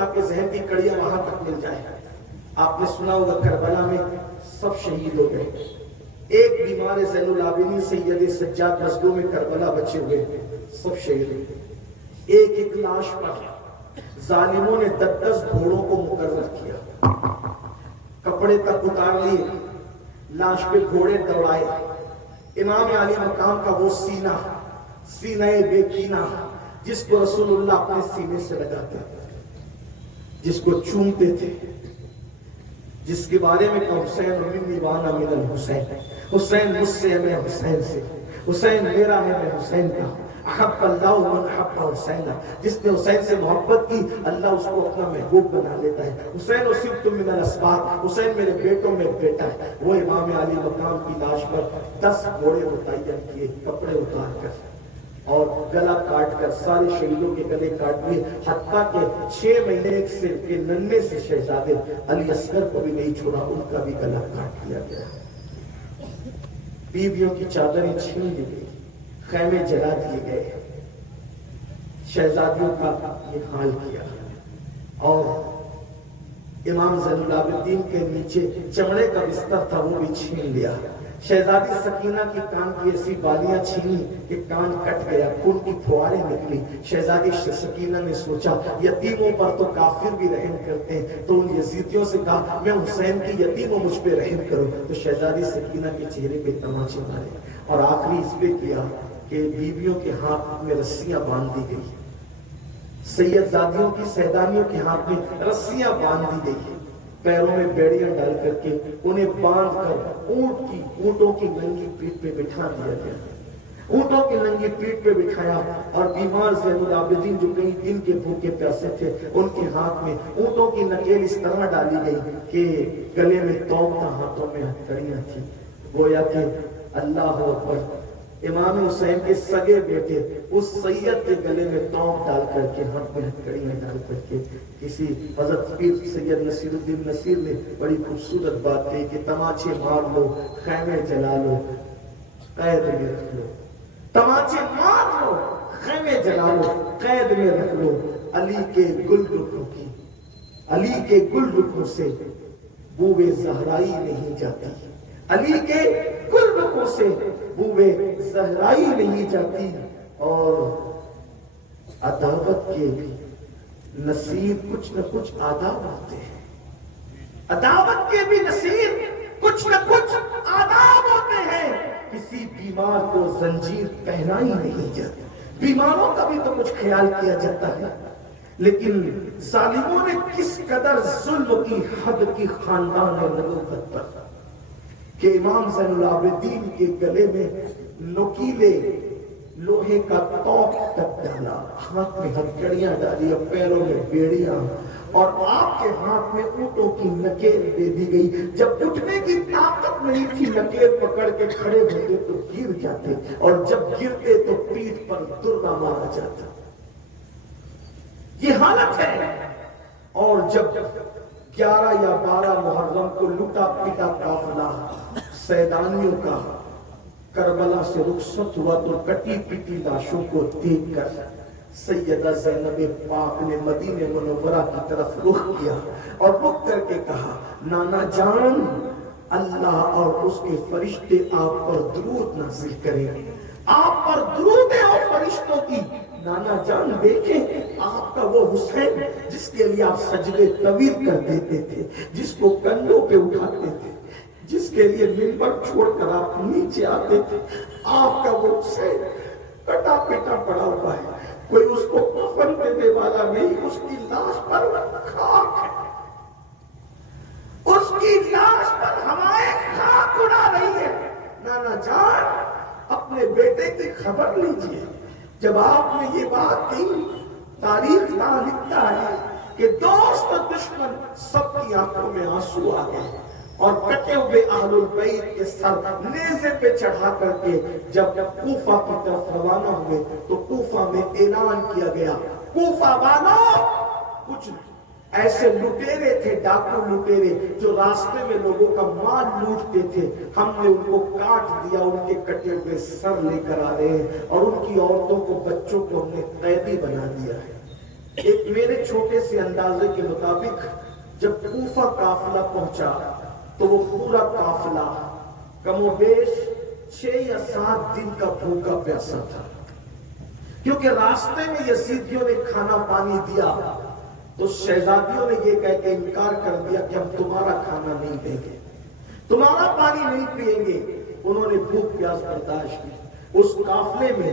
تاکہ ذہن کی کڑیاں وہاں تک مل جائیں. آپ نے سنا ہوگا کربلا میں سب شہید ہو گئے. ایک بیمار زین العابدین سید سجاد مظلوم میں کربلا بچے ہوئے، سب شہید ہوئے. ایک ایک لاش پر ظالموں نے 10 گھوڑوں کو مقرر کیا، کپڑے تک اتار لیے، لاش پہ گھوڑے دوڑائے. امام علی مقام کا وہ سینہ بے کینہ جس کو رسول اللہ اپنے سینے سے لگاتے تھے، جس کو چومتے تھے، جس کے بارے میں کہا حسین منی وانا من الحسین، حسین مجھ سے ہے میں حسین سے، حسین میرا ہے میں حسین کا. احب اللہ من احب حسین، جس نے حسین سے محبت کی اللہ اس کو اپنا محبوب بنا لیتا ہے. حسین وصبت من الاسباط، حسین میرے بیٹوں میں بیٹا ہے. وہ امام علی مقام کی لاش پر 10 گھوڑے متعین کیے، کپڑے اتار کر اور گلا کاٹ کر سارے شہیدوں کے گلے کاٹ دیے، حتیٰ کہ 6 مہینے ایک سے کے ننھے سے شہزادے علی اصغر کو بھی نہیں چھوڑا، ان کا بھی گلا کاٹ دیا گیا. بیویوں کی چادریں چھین لی گئی، خیمے جلا دیے گئے، شہزادیوں کا یہ حال کیا. اور امام زین العابدین کے نیچے چمڑے کا بستر تھا وہ بھی چھین لیا. شہزادی سکینہ کی کان کی ایسی بالیاں چھینی کہ کان کٹ گیا، خون کی پھواریں نکلی. شہزادی سکینہ نے سوچا یتیموں پر تو کافر بھی رحم کرتے ہیں، تو ان یزیدیوں سے کہا میں حسین کی یتیم ہوں، مجھ پہ رحم کرو. تو شہزادی سکینہ کے چہرے پہ تماچے مارے اور آخری اس پہ کیا کہ بیویوں کے ہاتھ میں رسیاں باندھ دی گئی، سیدزادیوں کی سیدانیوں کے ہاتھ میں رسیاں باندھ دی گئی، پیروں میں بیڑیاں ڈال کر کے انہیں باندھ کر اونٹوں کی ننگی پیٹھ پہ بٹھا دیا گیا. اونٹوں کی ننگی پیٹھ پہ بٹھایا اور بیمار زین العابدین جو کئی دن کے بھوکے پیاسے تھے ان کے ہاتھ میں اونٹوں کی نکیل اس طرح ڈالی گئی کہ گلے میں توپ تھا، ہاتھوں میں ہتھکڑیاں تھیں. گویا کہ اللہ اکبر، امام حسین کے سگے بیٹے اس سید کے گلے میں توپ ڈال کر کے، ہاتھ میں ہتھکڑیاں ڈال کر کے، کسی حضرت پیر سید نصیر الدین نصیر نے بڑی خوبصورت بات کہی کہ تماچے مار لو، خیمے جلا لو، قید میں رکھ لو. تماچے مار لو، خیمے جلا لو، قید میں رکھ لو. علی کے گل رخوں کی، علی کے گل رخوں سے بوئے زہرائی نہیں جاتی، علی کے گل رخوں سے بوئے زہرائی نہیں جاتی. اور عداوت کے بھی نصیر کچھ نہ کچھ آداب ہوتے ہیں، عداوت کے بھی نصیر کچھ نہ کچھ آداب ہوتے ہیں. کسی بیمار کو زنجیر پہنائی نہیں جاتی، بیماروں کا بھی تو کچھ خیال کیا جاتا ہے. لیکن ظالموں نے کس قدر ظلم کی حد کی خاندان نبوت پر کہ امام زین العابدین کے گلے میں نوکیلے لوہے کا توق تک ڈالا، ہاتھ میں ہتھکڑیاں ڈالی اور پیروں میں بیڑیاں، اور آپ کے ہاتھ میں اونٹوں کی نکیل دے دی گئی. جب اٹھنے کی طاقت نہیں تھی نکیل پکڑ کے کھڑے ہوتے تو گر جاتے، اور جب گرتے تو پیٹھ پر درنا مارا جاتا. یہ حالت ہے. اور جب 11 یا 12 محرم کو لٹا پٹا قافلہ سیدانیوں کا کربلا سے رخصت ہوا تو کٹی پٹی لاشوں کو دیکھ کر سیدہ زینب پاک نے مدینہ منورہ کی طرف رخ کیا اور رخ کر کے کہا نانا جان، اللہ اور اس کے فرشتے آپ پر درود نازل کریں، آپ پر درود ہے اور فرشتوں کی. نانا جان دیکھیں آپ کا وہ حسین جس کے لیے آپ سجدے طویل کر دیتے تھے، جس کو کندھوں پہ اٹھاتے تھے، جس کے لیے منبر چھوڑ کر آپ نیچے آتے تھے، آپ کا وہ حسین کٹا پیٹا پڑا ہوا ہے، کوئی اس کو کفن دینے والا نہیں، اس کی لاش پر خاک ہے، اس کی لاش پر ہمارے خاک اڑا رہی ہے. نانا جان اپنے بیٹے کی خبر لیجئے. جب آپ نے یہ بات کی، تاریخ لکھتا ہے کہ دوست اور دشمن سب کی آنکھوں میں آنسو آ گئے اور کٹے ہوئے اہل البیت کے سر نیزے پہ چڑھا کر کے جب کوفہ کی طرف روانہ ہوئے تو کوفہ میں اعلان کیا گیا، کوفہ والوں، کچھ ایسے لٹیرے تھے، ڈاکو لٹیرے جو راستے میں لوگوں کا مال لوٹتے تھے، ہم نے ان کو کاٹ دیا، ان کے کٹے ہوئے سر لے کر آ رہے ہیں اور ان کی عورتوں کو بچوں کو ہم نے قیدی بنا دیا ہے. ایک میرے چھوٹے سے اندازے کے مطابق جب کوفہ قافلہ پہنچا تو وہ پورا قافلہ کم و بیش 6 یا 7 دن کا بھوکا پیاسا تھا، کیونکہ راستے میں یزیدیوں نے کھانا پانی دیا تو شہزادیوں نے یہ کہہ کے انکار کر دیا کہ ہم تمہارا کھانا نہیں دیں گے، تمہارا پانی نہیں پیئیں گے۔ انہوں نے بھوک پیاس برداشت کی۔ اس قافلے میں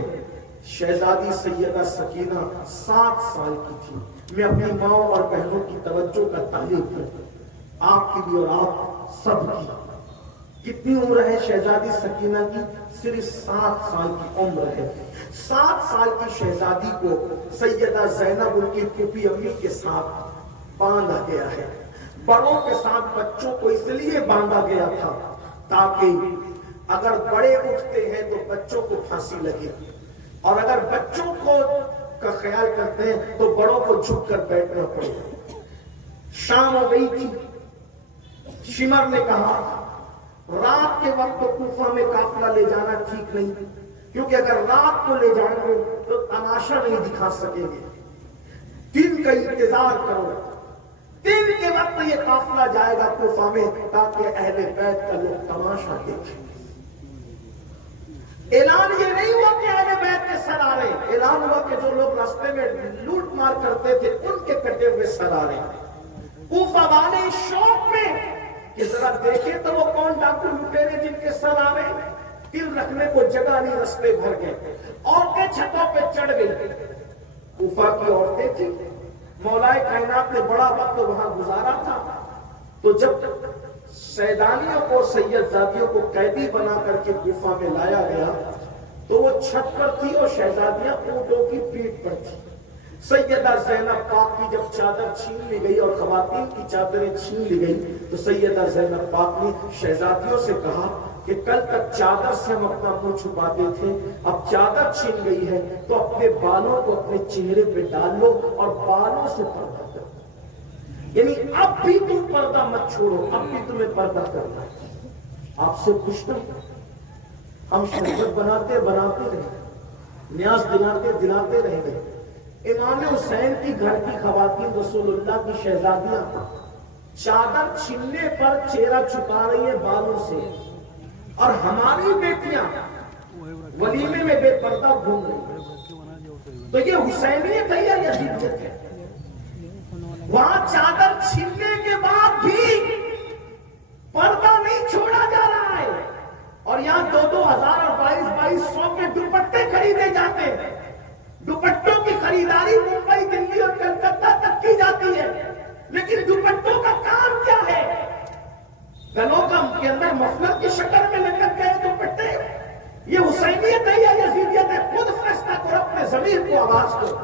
شہزادی سیدہ سکینہ 7 سال کی تھی۔ میں اپنی ماں اور بہنوں کی توجہ کا طالب ہوں، آپ کی بھی اور آپ سب کی۔ کتنی عمر ہے شہزادی سکینہ کی؟ صرف 7 سال کی عمر ہے۔ 7 سال کی شہزادی کو سیدہ زینب ان کی پھوپھی امی کے ساتھ باندھا گیا ہے۔ بڑوں کے ساتھ بچوں کو اس لیے باندھا گیا تھا تاکہ اگر بڑے اٹھتے ہیں تو بچوں کو پھانسی لگے، اور اگر بچوں کو کا خیال کرتے ہیں تو بڑوں کو جھک کر بیٹھنا پڑے۔ شام ہو گئی تھی، شمر نے کہا رات کے وقت کوفہ میں قافلہ لے جانا ٹھیک نہیں، کیونکہ اگر رات کو لے جائیں گے تو تماشا نہیں دکھا سکیں گے، دن کا انتظار کرو، دن کے وقت یہ قافلہ جائے گا کوفہ میں تاکہ اہل بیت کا لوگ تماشا دیکھیں۔ اعلان یہ نہیں ہوا کہ اہل بیت کے سر آ رہے، اعلان ہوا کہ جو لوگ راستے میں لوٹ مار کرتے تھے ان کے کٹے ہوئے سر آ رہے۔ کوفہ والے شوق میں کہ ذرا دیکھیں تو وہ کون ڈاکو لٹیرے جن کے سر آ رہے، دل رکھنے کو جگہ نہیں، رستے بھر گئے، عورتیں چھتوں پہ چڑھ گئی۔ کوفہ کی عورتیں تھیں، مولائے کائنات نے بڑا وقت وہاں گزارا تھا، تو جب سیدانیوں کو سیدزادیوں کو قیدی بنا کر کے کوفہ میں لایا گیا تو وہ چھت پر تھی اور شہزادیاں اونٹوں کی پیٹھ پر تھی۔ سیدہ زینب پاک کی جب چادر چھین لی گئی اور خواتین کی چادریں چھین لی گئی تو سیدہ زینب پاک نے شہزادیوں سے کہا کہ کل تک چادر سے ہم اپنا منہ چھپاتے تھے، اب چادر چھین گئی ہے تو اپنے بالوں کو اپنے چہرے پہ ڈال لو اور بالوں سے پردہ کرو، یعنی اب بھی تم پردہ مت چھوڑو، اب بھی تمہیں پردہ کرنا ہے۔ آپ سے پوچھتا ہوں، ہم شربت بناتے بناتے رہے، نیاز دلاتے رہ گئے، امام حسین کی گھر کی خواتین رسول اللہ کی شہزادیاں چادر چھیننے پر چہرہ چھپا رہی ہیں بالوں سے، اور ہماری بیٹیاں ولیمے میں بے پردہ گھوم رہی ہیں، تو یہ حسینیت ہے یا یزیدیت ہے؟ وہاں چادر چھیننے کے بعد بھی پردہ نہیں چھوڑا جا رہا ہے، اور یہاں 2,000 اور 2,200 کے دوپٹے خریدے جاتے ہیں۔ دوپٹوں کی خریداری ممبئی، دلی اور کلکتہ تک کی جاتی ہے، لیکن دوپٹوں کا کام کیا ہے؟ گلوں کے اندر مفلر کی شکل میں لٹک گئے دوپٹے، یہ حسینیت ہے یا یزیدیت ہے؟ خود فیصلہ کرو، اپنے ضمیر کو آواز دو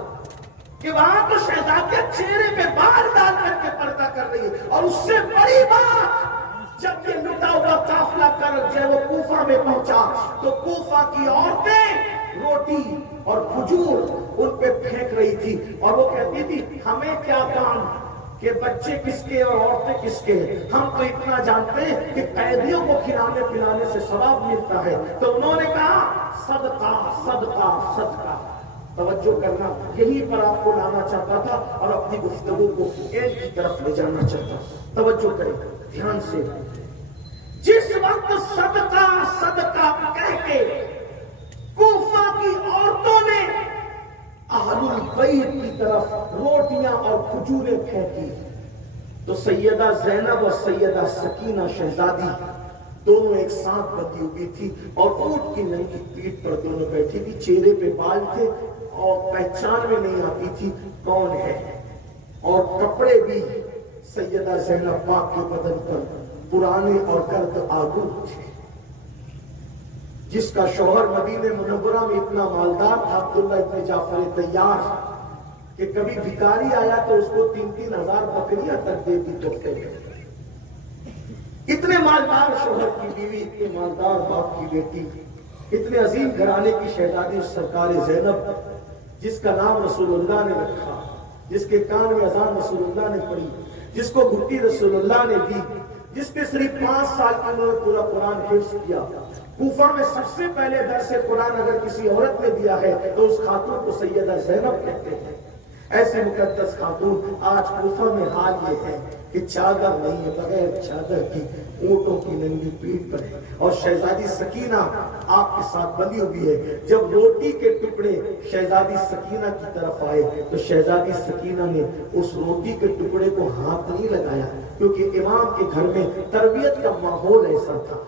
کہ وہاں تو شہزادیاں چہرے پہ بال ڈال کر کے پردہ کر رہی ہے، اور اس سے بڑی بات جب یہ لٹا ہوا قافلہ کر جب وہ کوفہ میں پہنچا تو کوفہ کی عورتیں روٹی اور کھجور ان پہ پھینک رہی تھی، اور وہ کہتی تھی ہمیں کیا کام کہ بچے کس کے اور عورتیں کس کے، ہم تو اتنا جانتے ہیں کہ قیدیوں کو کھلانے پلانے سے ثواب ملتا ہے۔ تو انہوں نے کہا صدقہ صدقہ صدقہ۔ توجہ کرنا، یہی پر آپ کو لانا چاہتا تھا اور اپنی گفتگو کو ایک کی طرف لے جانا چاہتا۔ توجہ کریں دھیان سے، جس وقت صدقہ صدقہ کہہ کے کوفہ کی عورتوں نے اہل البیت کی طرف روٹیاں اور کھجوریں پھینکی تو سیدہ زینب اور سیدہ سکینہ شہزادی دونوں ایک ساتھ بندھی ہوئی تھی، اور اونٹ کی ننگی پیٹھ پر دونوں بیٹھی تھی، چہرے پہ بال تھے اور پہچان میں نہیں آتی تھی کون ہے، اور کپڑے بھی سیدہ زینب پاک کے بدن پر پرانے اور گرد آلود تھے۔ جس کا شوہر مدینہ منورہ میں اتنا مالدار تھا، عبداللہ ابن جعفر طیار، کہ کبھی بھکاری آیا تو اس کو 3-3 ہزار بکریاں تک دے دی تحفے میں۔ اتنے مالدار شوہر کی بیوی، اتنے مالدار باپ کی بیٹی، اتنے عظیم گھرانے کی شہزادی سرکار زینب، جس کا نام رسول اللہ نے رکھا، جس کے کان میں اذان رسول اللہ نے پڑھی، جس کو گھٹی رسول اللہ نے دی، جس نے صرف 5 سال کی عمر میں پورا قرآن حفظ کیا۔ کوفہ میں سب سے پہلے درس قرآن اگر کسی عورت نے دیا ہے تو اس خاتون کو سیدہ زینب کہتے ہیں۔ ایسے مقدس خاتون، آج کوفہ میں حال یہ ہے کہ چادر نہیں ہے، بغیر چادر کی اونٹوں کی ننگی پیٹھ پر ہے، اور شہزادی سکینہ آپ کے ساتھ بندھی ہوئی ہے۔ جب روٹی کے ٹکڑے شہزادی سکینہ کی طرف آئے تو شہزادی سکینہ نے اس روٹی کے ٹکڑے کو ہاتھ نہیں لگایا، کیونکہ امام کے گھر میں تربیت کا ماحول ایسا تھا۔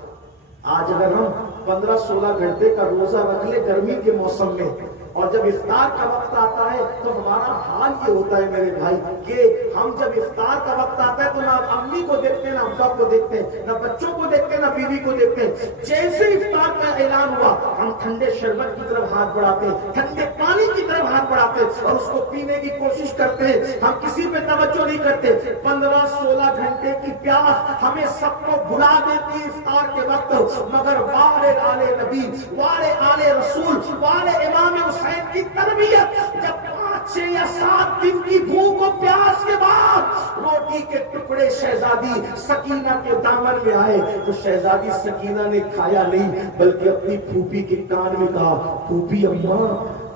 آج اگر ہم 15-16 گھنٹے کا روزہ رکھ لیں گرمی کے موسم میں، اور جب افطار کا وقت آتا ہے تو ہمارا حال یہ ہوتا ہے میرے بھائی کہ ہم جب افطار کا وقت آتا ہے تو نہ امی کو دیکھتے ہیں، نہ ابا کو دیکھتے ہیں، نہ بچوں کو دیکھتے ہیں، نہ بیوی کو دیکھتے ہیں۔ جیسے افطار کا اعلان ہوا ہم ٹھنڈے شربت کی طرف ہاتھ بڑھاتے ہیں، ٹھنڈے پانی کی طرف ہاتھ بڑھاتے ہیں اور اس کو پینے کی کوشش کرتے ہیں۔ ہم کسی پہ توجہ نہیں کرتے۔ 15-16 گھنٹے کی پیاس ہمیں سب کو بھلا دیتی ہے افطار کے وقت، مگر وارے آلے نبی، وارے آلے رسول، وارے امام حسین کی تربیت جب 5 یا 7 دن کی بھوک و پیاس کے بعد روٹی کے ٹکڑے شہزادی سکینہ کے دامن میں آئے تو شہزادی سکینہ نے کھایا نہیں بلکہ اپنی پھوپھی کے کان میں کہا، پھوپھی اماں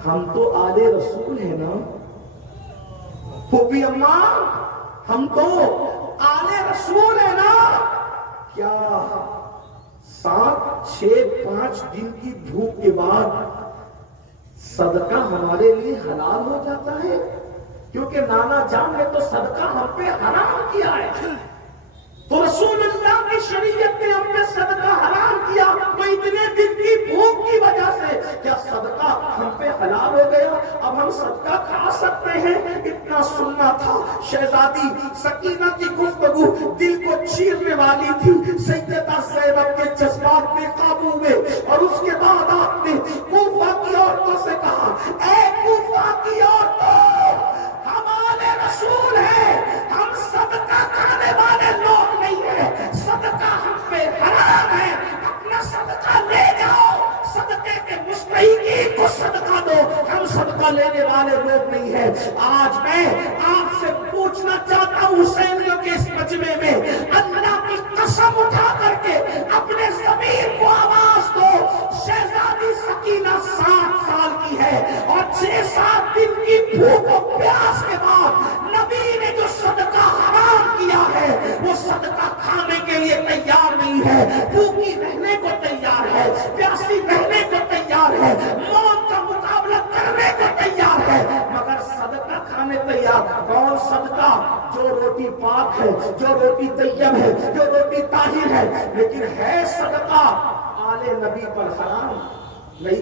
ہم تو آلے رسول ہیں نا، پھوپھی اماں ہم تو آلے رسول ہیں نا، کیا 7-6-5 دن کی بھوک کے بعد صدقہ ہمارے لیے حلال ہو جاتا ہے؟ کیونکہ نانا جان نے تو صدقہ ہم پہ حرام کیا ہے، تو رسول اللہ کی شریعت نے ہم پہ صدقہ حرام کیا، تو اتنے دن کی بھوک کی وجہ سے کیا صدقہ ہم پہ حلال ہو گیا؟ اب ہم صدقہ کھا سکتے ہیں؟ اتنا سننا تھا۔ شہزادی سکینہ کی گفتگو دل کو چیرنے والی تھی۔ سیدہ زینب کے جذبات میں قابو میں، اور اس کے بعد آپ نے کوفہ کی عورتوں سے کہا، اے کوفہ کی عورتوں، ہمارے رسول ہیں، ہم صدقہ کھانے والے لوگ نہیں ہیں، صدقہ ہم پہ حرام ہے، اپنا صدقہ لے جاؤ، صدقے کے مستحقین کو صدقہ دو، ہم صدقہ لینے والے لوگ نہیں ہیں۔ آج میں آپ سے پوچھنا چاہتا ہوں حسینیوں کے اس مجمع میں، اللہ کی قسم اٹھا کر کے اپنے ضمیر کو آواز دو، شہزادی سکینہ 7 سال کی ہے اور 6-7 دن کی بھوک و پیاس کے بعد نبی نے جو صدقہ حرام کیا ہے وہ صدقہ کھانے کے لیے تیار نہیں ہے، بھوکی رہنے کو تیار ہے، پیاسی رہنے کو تیار ہے، موت کا مقابلہ کرنے کو تیار ہے، مگر صدقہ کھانے تیار کون؟ صدقہ جو روٹی پاک ہے، جو روٹی طیب ہے، جو روٹی طاہر ہے، لیکن ہے صدقہ آلے نبی پر حرام۔